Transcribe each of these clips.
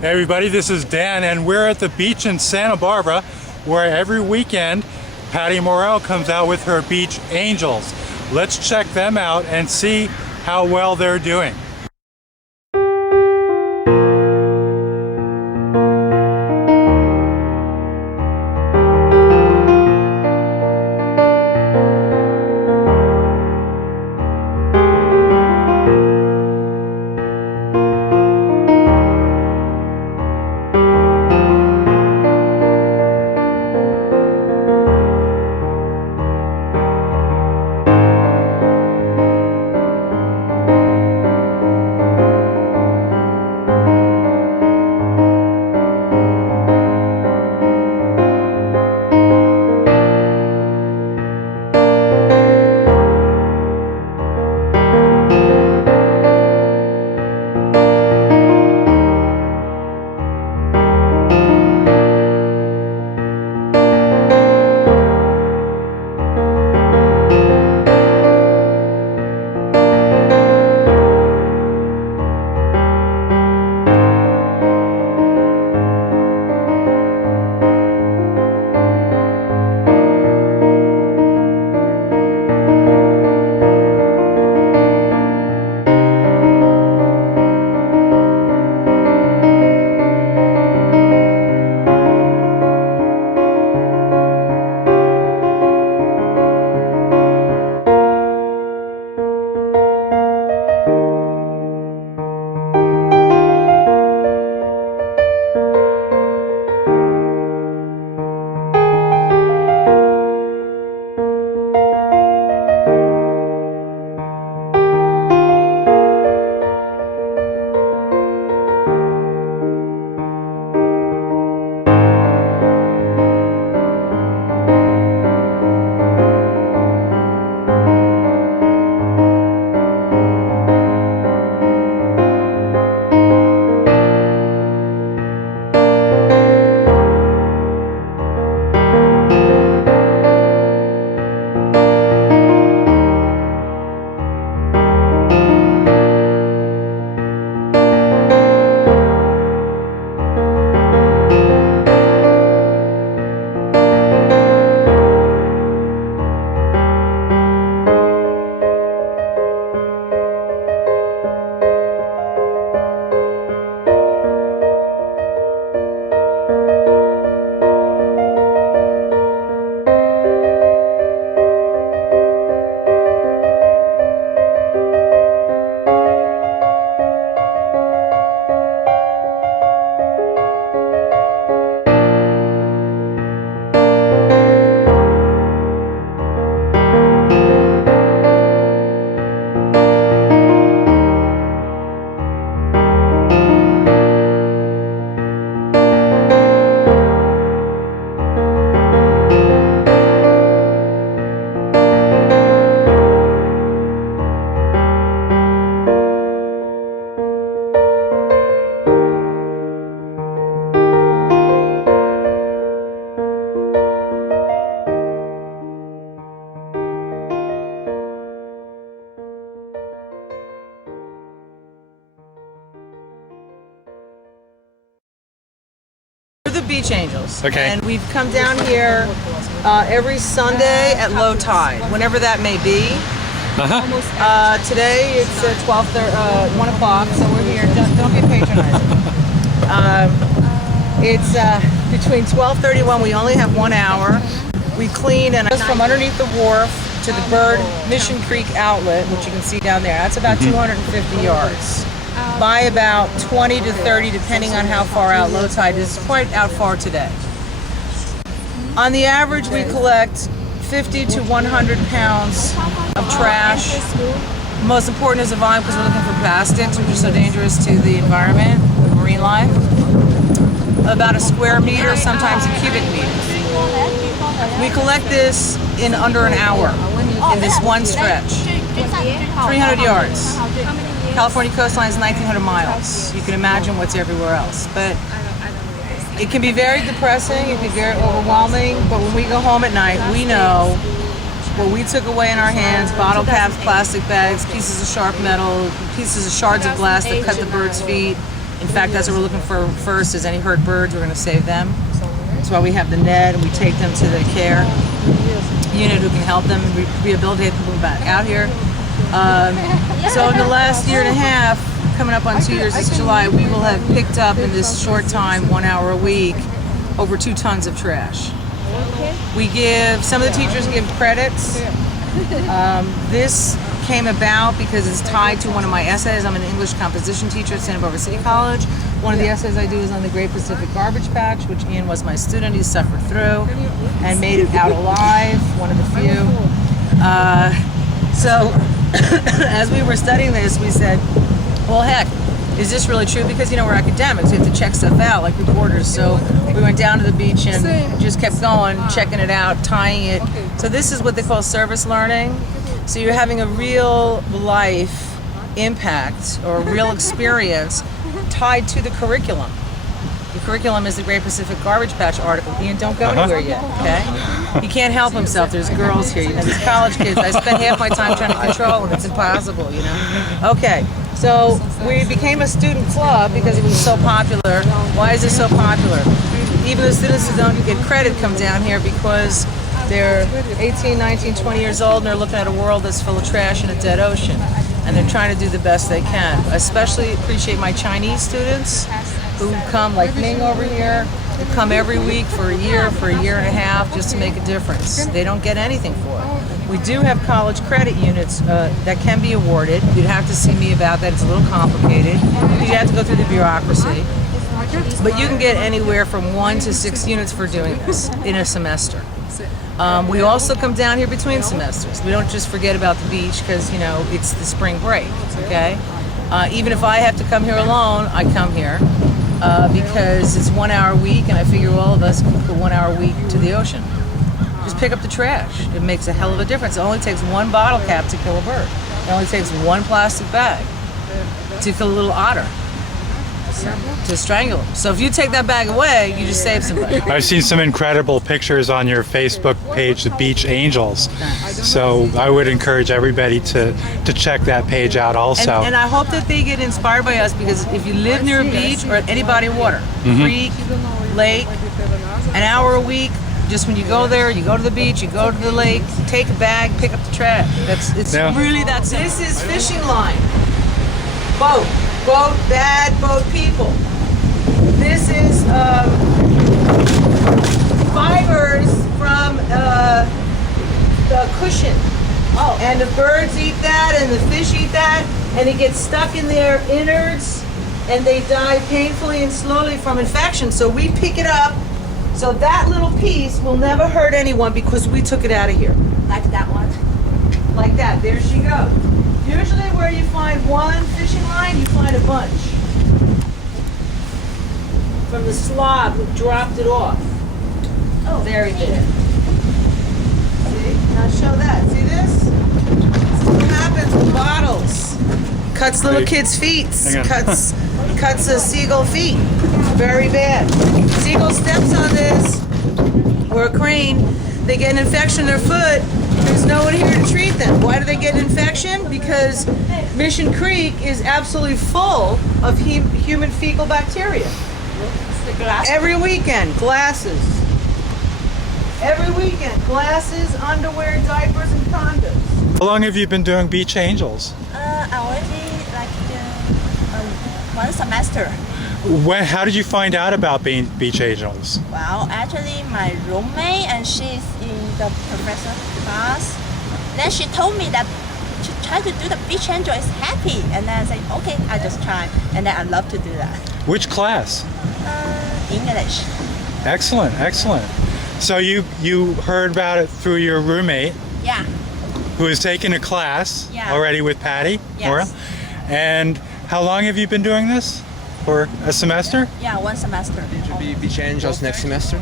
Hey everybody, this is Dan and we're at the beach in Santa Barbara where every weekend Patty Morrill comes out with her beach angels. Let's check them out and see how well they're doing. We're the Beach Angels. Okay. And we've come down here every Sunday at low tide, whenever that may be. Today it's 1 o'clock, so we're here. Don't be patronizing. It's between 12:31. We only have 1 hour. We clean and just from underneath the wharf to the Bird Mission Creek outlet, which you can see down there. That's about 250 yards. By about 20 to 30, depending on how far out low tide is. Quite out far today. On the average, we collect 50 to 100 pounds of trash. Most important is the volume because we're looking for plastics, which are so dangerous to the environment, marine life. About a square meter, sometimes a cubic meter. We collect this in under an hour in this one stretch. 300 yards. California coastline is 1,900 miles. You can imagine what's everywhere else. But it can be very depressing, it can be very overwhelming, but when we go home at night, we know what we took away in our hands, bottle caps, plastic bags, pieces of sharp metal, pieces of shards of glass that cut the bird's feet, In fact, that's what we're looking for first, is any hurt birds, we're going to save them. That's why we have the net, and we take them to the care unit who can help them and rehabilitate them back out here. So in the last year and a half, coming up on 2 years this July, we will have picked up in this short time, 1 hour a week, over 2 tons of trash. We give, some of the teachers give credits. This came about because it's tied to one of my essays. I'm an English composition teacher at Santa Barbara City College. One of the essays I do is on the Great Pacific Garbage Patch, which Ian was my student. He suffered through and made it out alive, one of the few. So as we were studying this, we said, well, heck, is this really true? Because, you know, we're academics, we have to check stuff out like reporters. So we went down to the beach and just kept going, checking it out, tying it. So this is what they call service learning. So you're having a real life impact or a real experience tied to the curriculum. The curriculum is the Great Pacific Garbage Patch article. Ian, don't go anywhere yet, okay? He can't help himself. There's girls here, you know, these college kids. I spend half my time trying to control them. It's impossible, you know? Okay, so we became a student club because it was so popular. Why is it so popular? Even the students who don't get credit come down here because they're 18, 19, 20 years old and they're looking at a world that's full of trash and a dead ocean. And they're trying to do the best they can. I especially appreciate my Chinese students who come, like Ming over here, who come every week for a year and a half just to make a difference. They don't get anything for it. We do have college credit units that can be awarded. You'd have to see me about that. It's a little complicated. You have to go through the bureaucracy. But you can get anywhere from 1 to 6 units for doing this in a semester. We also come down here between semesters. We don't just forget about the beach because, you know, it's the spring break, okay? Even if I have to come here alone, I come here because it's 1 hour a week and I figure all of us can put 1 hour a week to the ocean. Just pick up the trash. It makes a hell of a difference. It only takes 1 bottle cap to kill a bird. It only takes 1 plastic bag to kill a little otter, to strangle them. So if you take that bag away, you just save somebody. I've seen some incredible pictures on your Facebook page, the Beach Angels. So I would encourage everybody to check that page out also. And I hope that they get inspired by us, because if you live near a beach or any body of water, creek, lake, an hour a week, just when you go there, you go to the beach, you go to the lake, take a bag, pick up the trash. Really that's it. This is fishing line. Boat, bad boat people. This is fibers from the cushion. Oh. And the birds eat that and the fish eat that, and it gets stuck in their innards and they die painfully and slowly from infection. So we pick it up, so that little piece will never hurt anyone because we took it out of here. Like that one. Like that, there she goes. Usually where you find one fishing line, you find a bunch. From the slob who dropped it off. Oh, very big. See? Now show that. See this? This is what happens with bottles. Cuts little kids' feet. Cuts a seagull feet. Very bad. Seagull steps on this, or a crane, they get an infection in their foot. There's no one here to treat them. Why do they get an infection? Because Mission Creek is absolutely full of human fecal bacteria. Every weekend, glasses. Every weekend, glasses, underwear, diapers, and condoms. How long have you been doing Beach Angels? I already like 1 semester. How did you find out about Beach Angels? Well, actually my roommate, and she's in the professor class. Then she told me that she tried to do the beach angel is happy, and then I said, okay, I just try, and then I love to do that. Which class? English. Excellent, excellent. So you heard about it through your roommate, Yeah. who has taken a class already with Patty Morrill. Yes. And how long have you been doing this? For a semester? Yeah, 1 semester. Did you be Beach Angels next semester?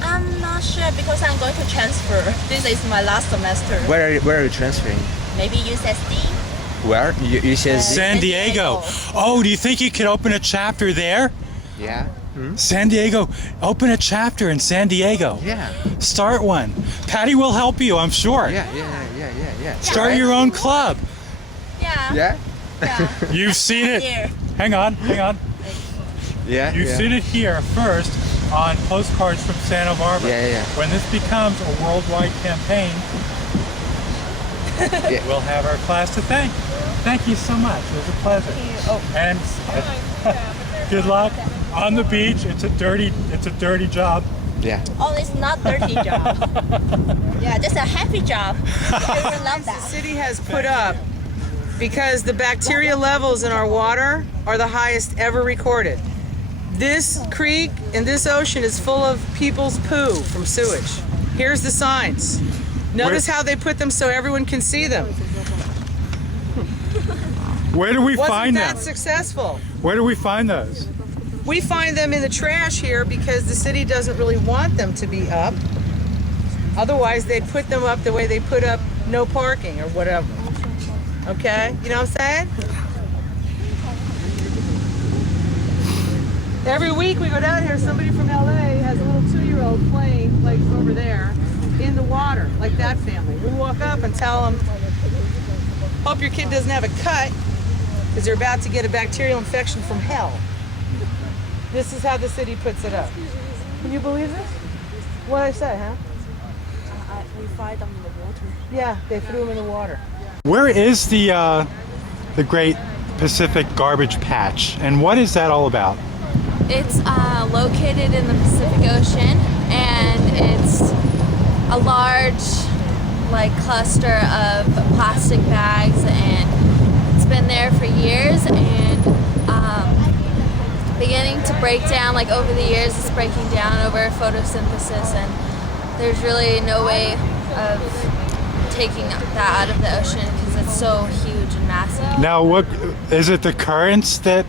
I'm not sure because I'm going to transfer. This is my last semester. Where are you transferring? Maybe USD. Where? You said San Diego. Oh, do you think you could open a chapter there? yeah. San Diego. Open a chapter in San Diego. Yeah. Start one. Patty will help you, I'm sure. Yeah. Start your own club. Yeah. Yeah. Yeah. You've seen it. Here. Hang on. Yeah, You've yeah. seen it here first on Postcards from Santa Barbara. Yeah. When this becomes a worldwide campaign, Yeah. we'll have our class to thank. Thank you so much. It was a pleasure. And good luck on the beach. It's a dirty job. Yeah. Oh, it's not dirty job. Yeah, just a happy job. I love The that. city has put up because the bacteria levels in our water are the highest ever recorded. This creek and this ocean is full of people's poo from sewage. Here's the signs. Notice how they put them so everyone can see them. Where do we Wasn't find that them? successful? Where do we find those? We find them in the trash here because the city doesn't really want them to be up. Otherwise, they'd put them up the way they put up no parking or whatever. Okay? You know what I'm saying? Every week we go down here, somebody from LA has a little 2-year-old playing, like over there, in the water, like that family. We walk up and tell them, hope your kid doesn't have a cut because they're about to get a bacterial infection from hell. This is how the city puts it up. Can you believe this? What did I say, huh? We find them in the water. Yeah, they threw them in the water. Where is the Great Pacific Garbage Patch, and what is that all about? It's located in the Pacific Ocean, and it's a large, cluster of plastic bags, and it's been there for years, and beginning to break down. Over the years, it's breaking down over photosynthesis, and there's really no way of taking that out of the ocean because it's so huge and massive. Now, what is it? The currents that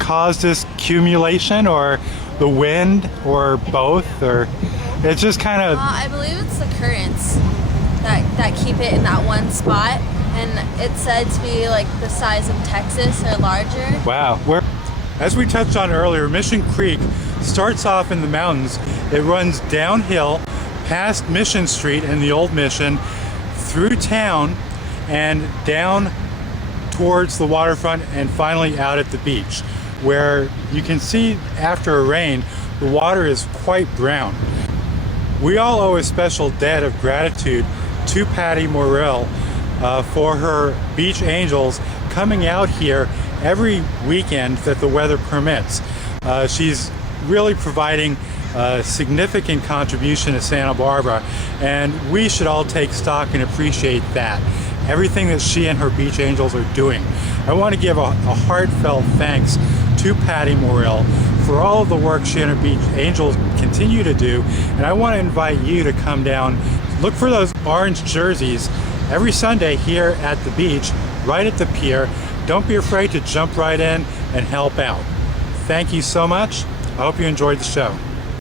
cause this accumulation, or the wind, or both, or it's just kind of? I believe it's the currents that keep it in that one spot, and it's said to be the size of Texas or larger. Wow. As we touched on earlier, Mission Creek starts off in the mountains. It runs downhill past Mission Street in the old Mission, through town, and down towards the waterfront, and finally out at the beach, where you can see after a rain, the water is quite brown. We all owe a special debt of gratitude to Patty Morrill for her beach angels coming out here every weekend that the weather permits. She's really providing a significant contribution to Santa Barbara, and we should all take stock and appreciate that. Everything that she and her beach angels are doing. I want to give a heartfelt thanks to Patty Morrill for all of the work she and her beach angels continue to do, and I want to invite you to come down, look for those orange jerseys every Sunday here at the beach, right at the pier. Don't be afraid to jump right in and help out. Thank you so much. I hope you enjoyed the show.